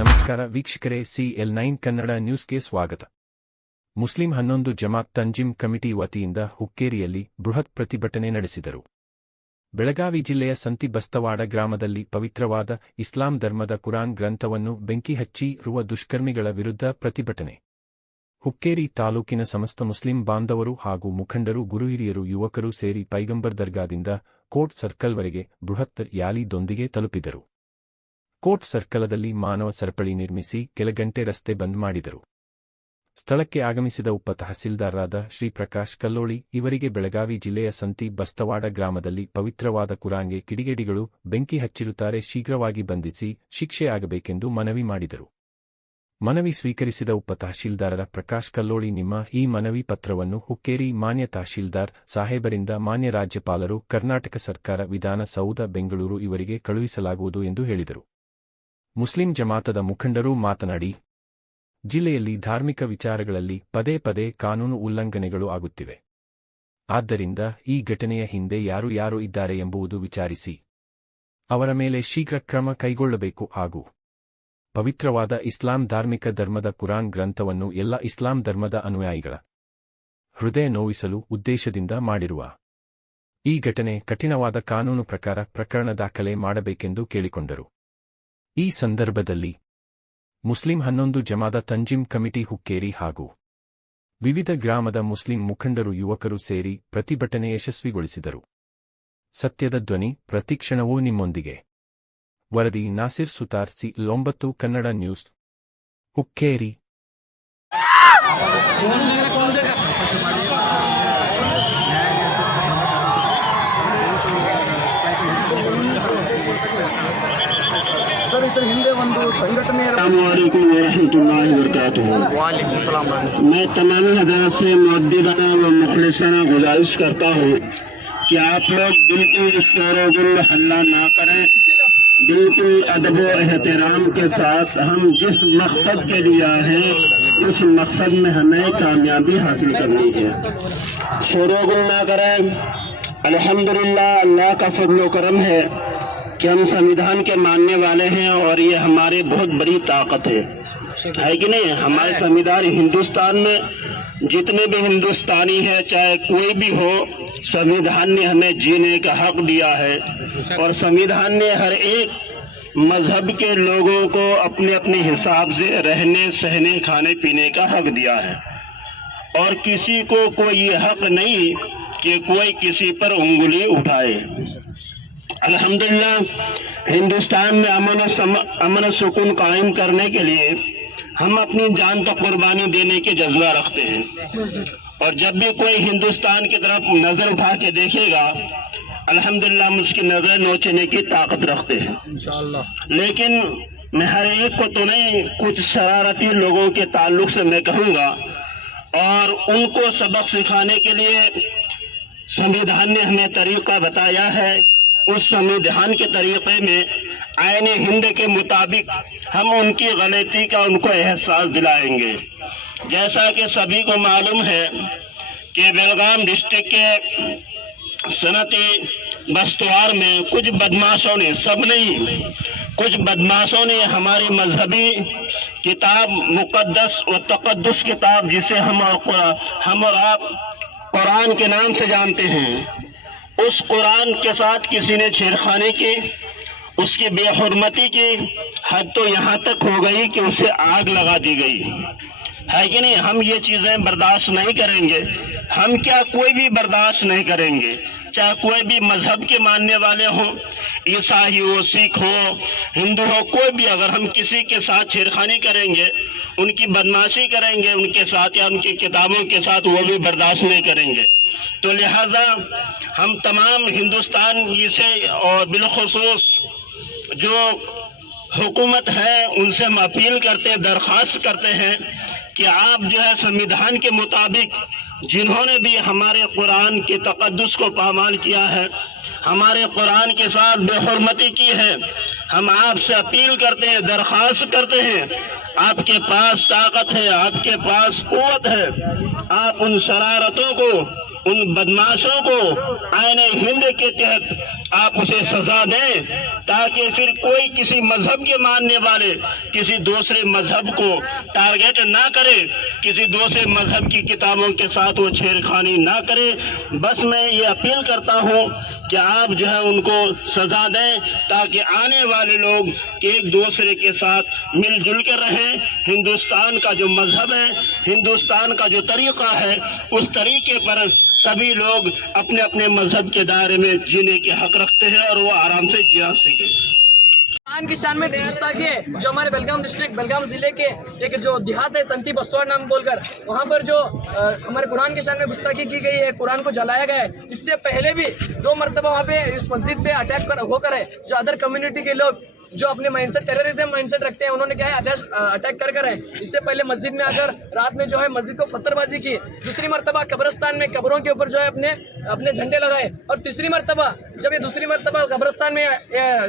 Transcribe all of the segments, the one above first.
ನಮಸ್ಕಾರ ವೀಕ್ಷಕರೇ, CL9 ಕನ್ನಡ ನ್ಯೂಸ್ಗೆ ಸ್ವಾಗತ. ಮುಸ್ಲಿಂ 11 ಜಮಾತ್ ತಂಜಿಮ್ ಕಮಿಟಿ ವತಿಯಿಂದ ಹುಕ್ಕೇರಿಯಲ್ಲಿ ಬೃಹತ್ ಪ್ರತಿಭಟನೆ ನಡೆಸಿದರು. ಬೆಳಗಾವಿ ಜಿಲ್ಲೆಯ ಸಂತಿ ಬಸ್ತವಾಡ ಗ್ರಾಮದಲ್ಲಿ ಪವಿತ್ರವಾದ ಇಸ್ಲಾಂ ಧರ್ಮದ ಕುರಾನ್ ಗ್ರಂಥವನ್ನು ಬೆಂಕಿ ಹಚ್ಚಿರುವ ದುಷ್ಕರ್ಮಿಗಳ ವಿರುದ್ಧ ಪ್ರತಿಭಟನೆ. ಹುಕ್ಕೇರಿ ತಾಲೂಕಿನ ಸಮಸ್ತ ಮುಸ್ಲಿಂ ಬಾಂಧವರು ಹಾಗೂ ಮುಖಂಡರು, ಗುರುಹಿರಿಯರು, ಯುವಕರು ಸೇರಿ ಪೈಗಂಬರ್ ದರ್ಗಾದಿಂದ ಕೋರ್ಟ್ ಸರ್ಕಲ್ವರೆಗೆ ಬೃಹತ್ ರ್ಯಾಲಿಯೊಂದಿಗೆ ತಲುಪಿದರು. ಕೋರ್ಟ್ ಸರ್ಕಲದಲ್ಲಿ ಮಾನವ ಸರಪಳಿ ನಿರ್ಮಿಸಿ ಕೆಲ ಗಂಟೆ ರಸ್ತೆ ಬಂದ್ ಮಾಡಿದರು. ಸ್ಥಳಕ್ಕೆ ಆಗಮಿಸಿದ ಉಪ ತಹಸೀಲ್ದಾರರಾದ ಶ್ರೀ ಪ್ರಕಾಶ್ ಕಲ್ಲೋಳಿ ಇವರಿಗೆ ಬೆಳಗಾವಿ ಜಿಲ್ಲೆಯ ಸಂತಿ ಬಸ್ತವಾಡ ಗ್ರಾಮದಲ್ಲಿ ಪವಿತ್ರವಾದ ಕುರಾನ್ಗೆ ಕಿಡಿಗೇಡಿಗಳು ಬೆಂಕಿ ಹಚ್ಚಿರುತ್ತಾರೆ, ಶೀಘ್ರವಾಗಿ ಬಂಧಿಸಿ ಶಿಕ್ಷೆ ಆಗಬೇಕೆಂದು ಮನವಿ ಮಾಡಿದರು. ಮನವಿ ಸ್ವೀಕರಿಸಿದ ಉಪ ತಹಶೀಲ್ದಾರ ಪ್ರಕಾಶ್ ಕಲ್ಲೋಳಿ, ನಿಮ್ಮ ಈ ಮನವಿ ಪತ್ರವನ್ನು ಹುಕ್ಕೇರಿ ಮಾನ್ಯ ತಹಶೀಲ್ದಾರ್ ಸಾಹೇಬರಿಂದ ಮಾನ್ಯ ರಾಜ್ಯಪಾಲರು, ಕರ್ನಾಟಕ ಸರ್ಕಾರ, ವಿಧಾನಸೌಧ, ಬೆಂಗಳೂರು ಇವರಿಗೆ ಕಳುಹಿಸಲಾಗುವುದು ಎಂದು ಹೇಳಿದರು. ಮುಸ್ಲಿಂ ಜಮಾತದ ಮುಖಂಡರು ಮಾತನಾಡಿ, ಜಿಲ್ಲೆಯಲ್ಲಿ ಧಾರ್ಮಿಕ ವಿಚಾರಗಳಲ್ಲಿ ಪದೇ ಪದೇ ಕಾನೂನು ಉಲ್ಲಂಘನೆಗಳು ಆಗುತ್ತಿವೆ. ಆದ್ದರಿಂದ ಈ ಘಟನೆಯ ಹಿಂದೆ ಯಾರು ಇದ್ದಾರೆ ಎಂಬುದು ವಿಚಾರಿಸಿ ಅವರ ಮೇಲೆ ಶೀಘ್ರ ಕ್ರಮ ಕೈಗೊಳ್ಳಬೇಕು ಹಾಗೂ ಪವಿತ್ರವಾದ ಇಸ್ಲಾಂ ಧಾರ್ಮಿಕ ಧರ್ಮದ ಕುರಾನ್ ಗ್ರಂಥವನ್ನು ಎಲ್ಲ ಇಸ್ಲಾಂ ಧರ್ಮದ ಅನುಯಾಯಿಗಳ ಹೃದಯ ನೋವಿಸಲು ಉದ್ದೇಶದಿಂದ ಮಾಡಿರುವ ಈ ಘಟನೆ ಕಠಿಣವಾದ ಕಾನೂನು ಪ್ರಕಾರ ಪ್ರಕರಣ ದಾಖಲೆ ಮಾಡಬೇಕೆಂದು ಕೇಳಿಕೊಂಡರು. ಈ ಸಂದರ್ಭದಲ್ಲಿ ಮುಸ್ಲಿಂ 11 ಜಮಾದ ತಂಜಿಮ್ ಕಮಿಟಿ ಹುಕ್ಕೇರಿ ಹಾಗೂ ವಿವಿಧ ಗ್ರಾಮದ ಮುಸ್ಲಿಂ ಮುಖಂಡರು, ಯುವಕರು ಸೇರಿ ಪ್ರತಿಭಟನೆ ಯಶಸ್ವಿಗೊಳಿಸಿದರು. ಸತ್ಯದ ಧ್ವನಿ, ಪ್ರತಿಕ್ಷಣವೂ ನಿಮ್ಮೊಂದಿಗೆ. ವರದಿ Nasir Sutar, CL9 Kannada news, Hukkeri. Sir इधर हिंदे बंधु संगठने मैं तमाम हजरात से मुअद्दिबाना व मुखलिसाना गुजारिश करता हूँ कि आप लोग बिल्कुल शोर-गुल हल्ला ना करें, बिल्कुल अदब व एहतराम के साथ हम जिस मकसद के लिए हैं उस मकसद में हमें कामयाबी हासिल करनी है। शोर-गुल ना करें। अल्हम्दुलिल्लाह, अल्लाह का फजल व करम है कि हम संविधान के मानने वाले हैं और ये हमारे बहुत बड़ी ताकत है कि नहीं। हमारे संविधान, हिंदुस्तान में जितने भी हिंदुस्तानी हैं, चाहे कोई भी हो, संविधान ने हमें जीने का हक दिया है और संविधान ने हर एक मजहब के लोगों को अपने अपने हिसाब से रहने, सहने, खाने पीने का हक दिया है और किसी को कोई ये हक नहीं कि कोई किसी पर उंगली उठाए। अल्हम्दुलिल्लाह, हिंदुस्तान में अमन सुकून कायम करने के लिए हम अपनी जान तक कुर्बानी देने के जज्बा रखते हैं और जब भी कोई हिंदुस्तान की तरफ नजर उठा के देखेगा, अल्हम्दुलिल्लाह हम उसकी नजर नोचने की ताकत रखते हैं इंशाअल्लाह। लेकिन मैं हर एक को तो नहीं, कुछ शरारती लोगों के ताल्लुक से मैं कहूँगा और उनको सबक सिखाने के लिए संविधान ने हमें तरीका बताया है। उस संविधान के तरीके में आईन हिंद के मुताबिक हम उनकी गलती का उनको एहसास दिलाएंगे। जैसा कि सभी को मालूम है कि बेलगाम डिस्ट्रिक्ट के सनती बस्तवार में कुछ बदमाशों ने, सब नहीं, कुछ बदमाशों ने हमारी मजहबी किताब मुकद्दस व तक़द्दुस किताब, जिसे हम और आप कुरान के नाम से जानते हैं, उस कुरान के साथ किसी ने छेड़खानी की, उसकी बेहुरमती की, हद तो यहाँ तक हो गई कि उसे आग लगा दी गई है कि नहीं। हम ये चीज़ें बर्दाश्त नहीं करेंगे। हम क्या, कोई भी बर्दाश्त नहीं करेंगे, चाहे कोई भी मजहब के मानने वाले हों, ईसाई हो, सिख हो, हिंदू हो, कोई भी, अगर हम किसी के साथ छेड़खानी करेंगे, उनकी बदमाशी करेंगे उनके साथ या उनकी किताबों के साथ, वो भी बर्दाश्त नहीं करेंगे। तो लिहाजा हम तमाम हिंदुस्तान से और बिलखुसूस जो हुकूमत है उनसे हम अपील करते हैं, दरख्वास्त करते हैं कि आप जो है संविधान के मुताबिक जिन्होंने भी हमारे कुरान के तक़द्दुस को पामाल किया है, हमारे कुरान के साथ बेहुरमती की है, हम आपसे अपील करते हैं, दरख्वास्त करते हैं आपके पास ताकत है, आपके पास कुव्वत है, आप उन शरारतों को, उन बदमाशों को आईने हिंद के तहत आप उसे सजा दें, ताकि फिर कोई किसी मजहब के मानने वाले किसी दूसरे मजहब को टारगेट ना करे, किसी दूसरे मजहब की किताबों के साथ वो छेड़खानी ना करे। बस मैं ये अपील करता हूँ कि आप जो है उनको सजा दें, ताकि आने वाले लोग एक दूसरे के साथ मिलजुल कर रहें। हिंदुस्तान का जो मजहब है, हिंदुस्तान का जो तरीका है, उस तरीके पर सभी लोग अपने अपने मजहब के दायरे में जीने के हक रखते हैं और वो आराम से जिया सके। कुरान की शान में गुस्ताखी है जो हमारे बेलगाम डिस्ट्रिक्ट, बेलगाम जिले के एक जो देहात है संती बस्तवाड़ नाम बोलकर, वहाँ पर जो हमारे कुरान की शान में गुस्ताखी की गई है, कुरान को जलाया गया है। इससे पहले भी 2 मरतबा वहाँ पे इस मस्जिद पे अटैक होकर है, जो अदर कम्युनिटी के लोग जो अपने माइंडसेट टेररिज्म माइंडसेट रखते हैं, उन्होंने क्या है अटैक कर है। इससे पहले मस्जिद में आकर रात में जो है मस्जिद को पत्थरबाजी की। दूसरी मरतबा कब्रिस्तान में कब्रों के ऊपर जो है अपने झंडे लगाए। और तीसरी मरतबा जब ये दूसरी मरतबा कब्रिस्तान में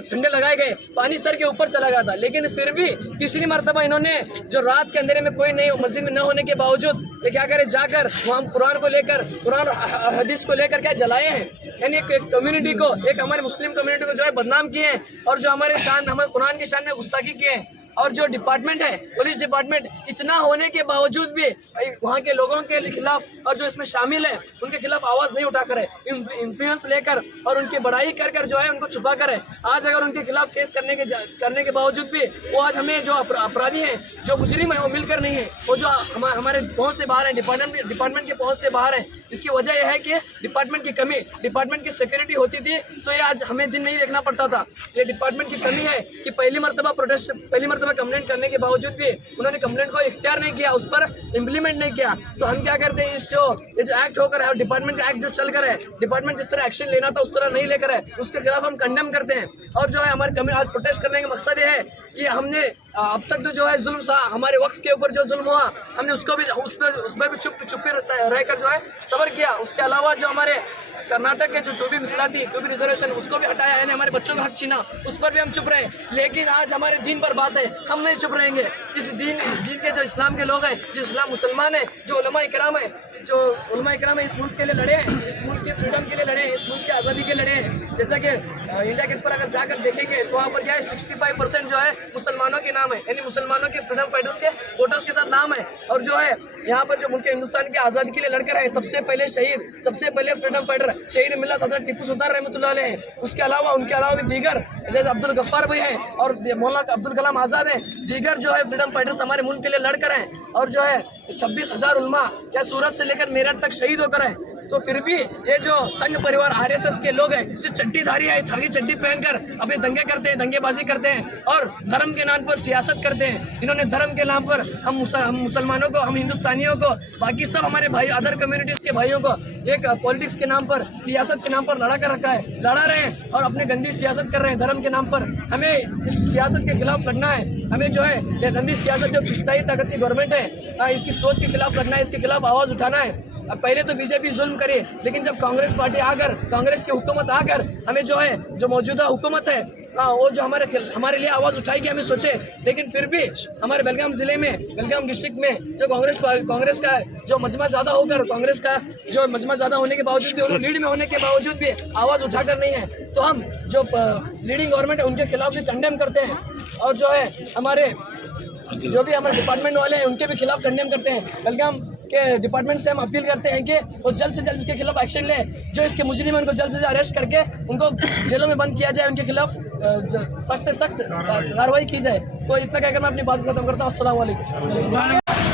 झंडे लगाए गए, पानी सर के ऊपर चला गया था। लेकिन फिर भी तीसरी मरतबा इन्होंने जो रात के अंधेरे में कोई नहीं मस्जिद में न होने के बावजूद ये क्या करे, जाकर वहाँ कुरान को लेकर, कुरान हदीस को लेकर क्या जलाए हैं। यानी एक कम्युनिटी को, एक हमारे मुस्लिम कम्युनिटी को जो है बदनाम किए हैं और जो हमारे कुरान की शान में गुस्ताखी किए हैं। और जो डिपार्टमेंट है, पुलिस डिपार्टमेंट, इतना होने के बावजूद भी वहाँ के लोगों के खिलाफ और जो इसमें शामिल है उनके खिलाफ आवाज़ नहीं उठाकर है, इन्फ्लुएंस लेकर और उनकी बड़ाई कर जो है उनको छुपा कर है। आज अगर उनके खिलाफ केस करने के बावजूद भी वो आज हमें जो अपराधी हैं, जो मुजरिम है, वो मिलकर नहीं है, वो जो हमारे पहुँच से बाहर है, डिपार्टमेंट की पहुँच से बाहर है। इसकी वजह यह है कि डिपार्टमेंट की कमी, डिपार्टमेंट की सिक्योरिटी होती थी तो ये आज हमें दिन नहीं देखना पड़ता था। ये डिपार्टमेंट की कमी है कि पहली मरतबा कंप्लेंट करने के बावजूद भी उन्होंने कंप्लेंट को इख्तियार नहीं किया, उस पर इम्प्लीमेंट नहीं किया। तो हम क्या करते हैं, ये जो एक्ट होकर है, डिपार्टमेंट का एक्ट जो चल कर है, डिपार्टमेंट जिस तरह एक्शन लेना था उस तरह नहीं लेकर है, उसके खिलाफ हम कंडेम करते हैं। और जो है हमारे आज प्रोटेस्ट करने का मकसद ये है कि हमने अब तक जो है जुल्म सा हमारे वक्फ के ऊपर जो जुल्म हुआ, हमने उसको भी उस पर भी चुप रहकर जो है सबर किया। उसके अलावा जो हमारे कर्नाटक के जो टूबी मिसलाती, टूबी रिजर्वेशन, उसको भी हटाया, यानी हमारे बच्चों का हक छीना, उस पर भी हम चुप रहे। लेकिन आज हमारे दीन पर बात है, हम नहीं चुप रहेंगे। इस दीन के जो इस्लाम के लोग हैं, जो इस्लाम मुसलमान है, जो उलमा इकराम है, जो उलमा इकराम है, इस मुल्क के लिए लड़े हैं, इस मुल्क के फ्रीडम के लिए लड़े हैं, इस मुल्क की आज़ादी के लिए लड़े हैं। जैसा कि इंडिया गेट पर अगर जाकर देखेंगे तो वहाँ पर क्या है, 65% जो है मुसलमानों के नाम है, यानी मुसलमानों के फ्रीडम फाइटर्स के फोटोज के साथ नाम है। और जो है यहाँ पर जो मुल्क हिंदुस्तान की आज़ादी के लिए लड़कर है, सबसे पहले शहीद, सबसे पहले फ्रीडम फाइटर शहीद मिल्लत हज़रत टिप्पू सुल्तान रहमतुल्लाह अलैह हैं। उसके अलावा उनके अलावा भी दीगर जैसे अब्दुल गफ्फार भाई हैं और मौलाना अब्दुल कलाम आज़ाद हैं, दीगर जो है फ्रीडम फाइटर्स हमारे मुल्क के लिए लड़कर हैं। और जो है 26,000 उलमा क्या सूरत से लेकर मेरठ तक शहीद होकर हैं। तो फिर भी ये जो संघ परिवार RSS के लोग हैं, जो चड्डीधारी है, धागी चड्डी पहनकर अभी दंगे करते हैं, दंगेबाजी करते हैं और धर्म के नाम पर सियासत करते हैं। इन्होंने धर्म के नाम पर हम मुसलमानों को, हम हिंदुस्तानियों को, बाकी सब हमारे भाई अदर कम्युनिटीज़ के भाइयों को एक पॉलिटिक्स के नाम पर, सियासत के नाम पर लड़ा कर रखा है, लड़ा रहे हैं और अपने गंदी सियासत कर रहे हैं धर्म के नाम पर। हमें इस सियासत के खिलाफ लड़ना है। हमें जो है ये गंदी सियासत, जो फिस्ताई ताकत की गवर्नमेंट है, इसकी सोच के खिलाफ लड़ना है, इसके खिलाफ आवाज़ उठाना है। अब पहले तो बीजेपी जुल्म करे, लेकिन जब कांग्रेस पार्टी आकर, कांग्रेस की हुकूमत आकर हमें जो है, जो मौजूदा हुकूमत है, वो जो हमारे लिए आवाज़ उठाएगी, हमें सोचे। लेकिन फिर भी हमारे बेलगाम ज़िले में, बेलगाम डिस्ट्रिक्ट में जो कांग्रेस का जो मजमा ज़्यादा होकर, कांग्रेस का जो मजमा ज़्यादा होने के बावजूद भी, लीड में होने के बावजूद भी आवाज़ उठाकर नहीं है, तो हम जो लीडिंग गवर्नमेंट है उनके खिलाफ भी कंडेम करते हैं। और जो है हमारे जो भी हमारे डिपार्टमेंट वाले हैं उनके भी खिलाफ कंडेम करते हैं। बेलगाम के डिपार्टमेंट से हम अपील करते हैं कि वो जल्द से जल्द इसके खिलाफ एक्शन लें, जो इसके मुजरिम हैं उनको जल्द से जल्द अरेस्ट करके उनको जेलों में बंद किया जाए, उनके खिलाफ सख्त कार्रवाई की जाए। तो इतना कहकर मैं अपनी बात खत्म करता हूँ। अस्सलाम वालेकुम।